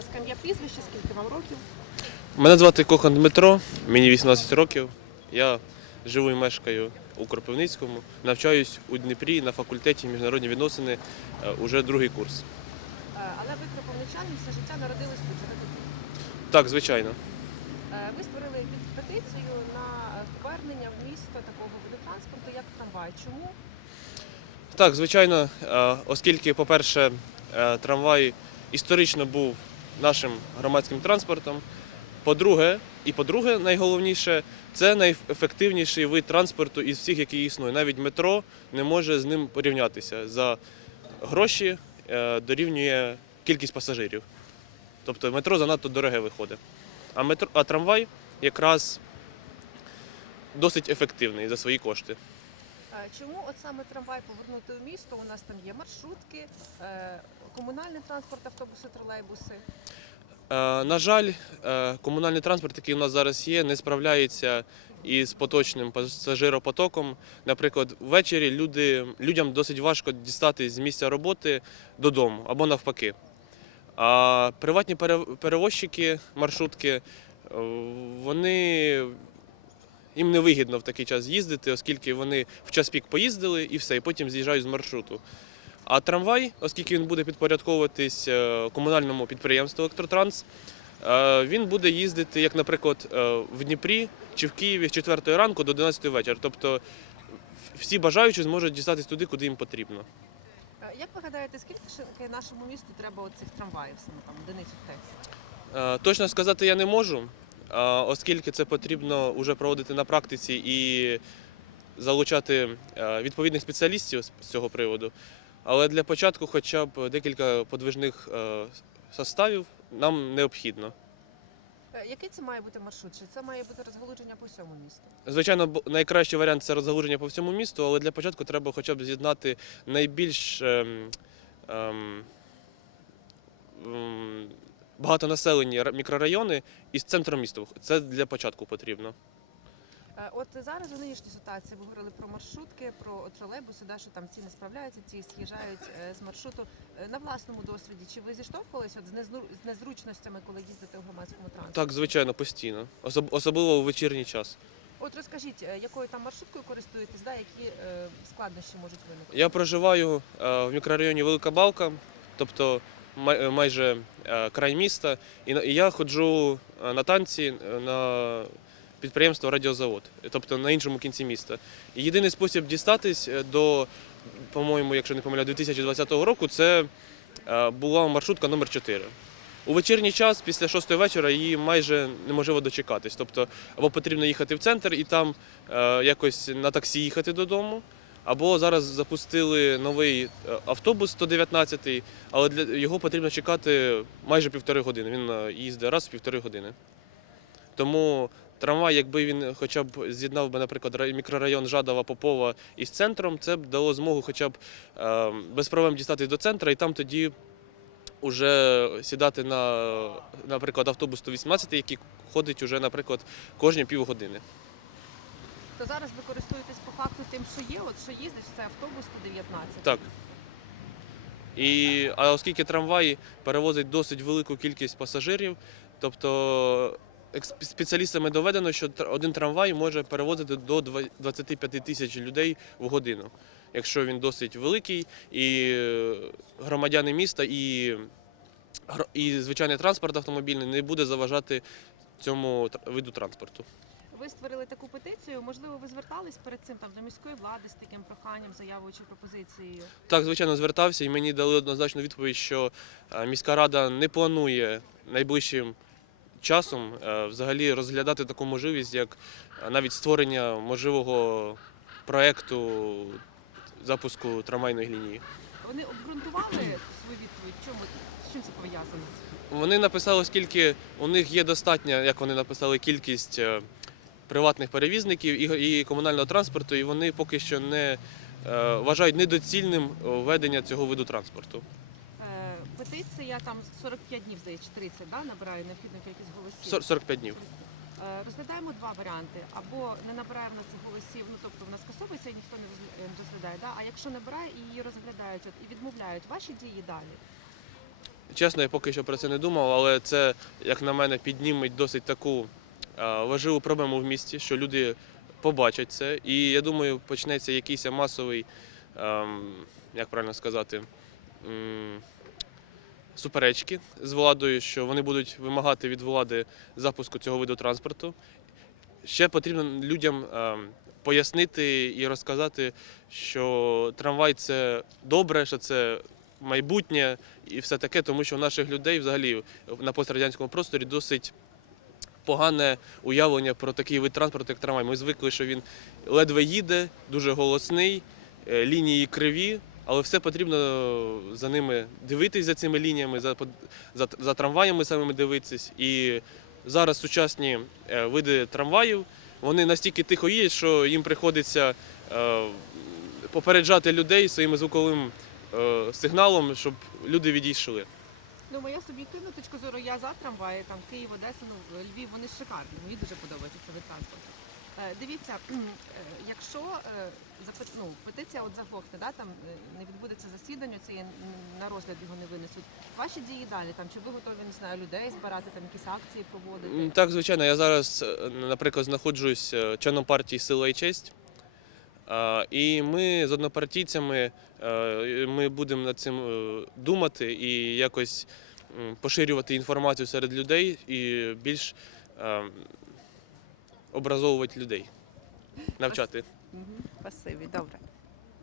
ласка, ім'я прізвище, скільки вам років? Мене звати Кохан Дмитро, мені 18 років. Я живу і мешкаю у Кропивницькому, навчаюсь у Дніпрі на факультеті міжнародні відносини е, уже другий курс. Е, Але ви кропивничанин, все життя народились тут, живете тут. Так, звичайно. Е, Ви створили петицію на повернення в місто такого виду транспорту, як трамвай. Чому? Так, звичайно, оскільки, по-перше, трамвай історично був нашим громадським транспортом. По-друге, і по-друге, найголовніше, це найефективніший вид транспорту із всіх, які існує. Навіть метро не може з ним порівнятися. За гроші е, дорівнює кількість пасажирів. Тобто метро занадто дороге виходить. А, метро, а трамвай якраз досить ефективний за свої кошти. Чому от саме трамвай повернути у місто? У нас там є маршрутки, е, комунальний транспорт, автобуси, тролейбуси. Е, На жаль, е, комунальний транспорт, який у нас зараз є, не справляється із поточним пасажиропотоком. Наприклад, ввечері люди, людям досить важко дістати з місця роботи додому або навпаки. А приватні перевозчики, маршрутки, вони їм невигідно в такий час їздити, оскільки вони в час пік поїздили і все, і потім з'їжджають з маршруту. А трамвай, оскільки він буде підпорядковуватись е, комунальному підприємству Електротранс, е, він буде їздити, як, наприклад, е, в Дніпрі чи в Києві з 4 ранку до 11 вечора. Тобто всі бажаючі зможуть дістатись туди, куди їм потрібно. Як ви гадаєте, скільки нашому місту треба оцих трамваїв, саме там одиниць в? Точно сказати я не можу, оскільки це потрібно вже проводити на практиці і залучати е, відповідних спеціалістів з цього приводу. Але для початку хоча б декілька подвижних е, составів нам необхідно. Е, Який це має бути маршрут? Чи це має бути розгалудження по всьому місту? Звичайно, найкращий варіант це розгалуження по всьому місту, але для початку треба хоча б з'єднати найбільш ем, ем, багатонаселені ра- мікрорайони із центром міста. Це для початку потрібно. Е, От зараз у нинішній ситуації ви говорили про маршрутки, про тролейбуси, да, що там ці не справляються, ці з'їжджають е, з маршруту. Е, На власному досвіді, чи ви зіштовхувалися от з незручностями, коли їздите у громадському транспорті? Так, звичайно, постійно, Особ- особливо у вечірній час. От розкажіть, якою там маршруткою користуєтесь, да, які складнощі можуть виникнути? Я проживаю в мікрорайоні Велика Балка, тобто майже е, край міста, і я ходжу е, на танці е, на підприємство Радіозавод, тобто на іншому кінці міста. І єдиний спосіб дістатись е, до, по-моєму, якщо не помиляю, 2020 року, це е, була маршрутка номер 4 У вечірній час, після 6 вечора, її майже неможливо дочекатись. Тобто, або потрібно їхати в центр і там е, якось на таксі їхати додому, або зараз запустили новий е, автобус 119, але для його потрібно чекати майже півтори години. Він е, їздить раз в півтори години. Тому трамвай, якби він хоча б з'єднав би, наприклад, мікрорайон Жадова Попова із центром, це б дало змогу хоча б е, без проблем дістатись до центру і там тоді вже сідати на, наприклад, автобус 118, який ходить уже, наприклад, кожні півгодини. То зараз ви користуєтесь по факту тим, що є, от що їздить, це автобус 119. Так. І, а оскільки трамвай перевозить досить велику кількість пасажирів, тобто спеціалістами доведено, що один трамвай може перевозити до 25 тисяч людей в годину, якщо він досить великий, і е, громадяни міста, і, і звичайний транспорт автомобільний не буде заважати цьому виду транспорту. Створили таку петицію. Можливо, ви звертались перед цим там до міської влади з таким проханням, заявою чи пропозицією. Так, звичайно, звертався, і мені дали однозначну відповідь, що е, міська рада не планує найближчим часом е, взагалі розглядати таку можливість, як е, навіть створення можливого проекту запуску трамвайної лінії. Вони обґрунтували свою відповідь. Чому з чим це пов'язано? Вони написали, оскільки у них є достатня, як вони написали, кількість приватних перевізників і, комунального транспорту, і вони поки що не е, вважають недоцільним е, введення цього виду транспорту. Е, петиція там 45 днів, здається, чи 30, да, набирає необхідну кількість голосів. Сор- 45 днів. Розглядаємо два варіанти. Або не набираємо на цих голосів, ну тобто вона скасовується і ніхто не розглядає. Да? А якщо набирає і її розглядають от, і відмовляють ваші дії далі. Чесно, я поки що про це не думав, але це, як на мене, підніметь досить таку важливу проблему в місті, що люди побачать це. І я думаю, почнеться якийсь масовий, ем, як правильно сказати, суперечки з владою, що вони будуть вимагати від влади запуску цього виду транспорту. Ще потрібно людям ем, пояснити і розказати, що трамвай це добре, що це майбутнє і все таке, тому що у наших людей взагалі на пострадянському просторі досить погане уявлення про такий вид транспорту, як трамвай. Ми звикли, що він ледве їде, дуже голосний, е, лінії криві, але все потрібно за ними дивитись за цими лініями, за, за, за трамваями самими дивитись. І зараз сучасні е, види трамваїв вони настільки тихо їдять, що їм приходиться е, попереджати людей своїм звуковим е, сигналом, щоб люди відійшли. Ну, моя суб'єктивна точка зору, я за трамваї, там Київ, Одеса, ну Львів, вони шикарні. Мені дуже подобається цей вид транспорту. Е, дивіться, е, якщо е, ну, петиція от заглохне, да, там е, не відбудеться засідання, це на розгляд його не винесуть. Ваші дії далі там чи ви готові не знаю людей збирати, там якісь акції проводити? Так, звичайно, я зараз, е, наприклад, знаходжусь е, членом партії Сила і честь. І ми з однопартійцями е, ми будемо над цим е, думати і якось поширювати інформацію серед людей і більш е, образовувати людей, навчати. Спасибі, добре.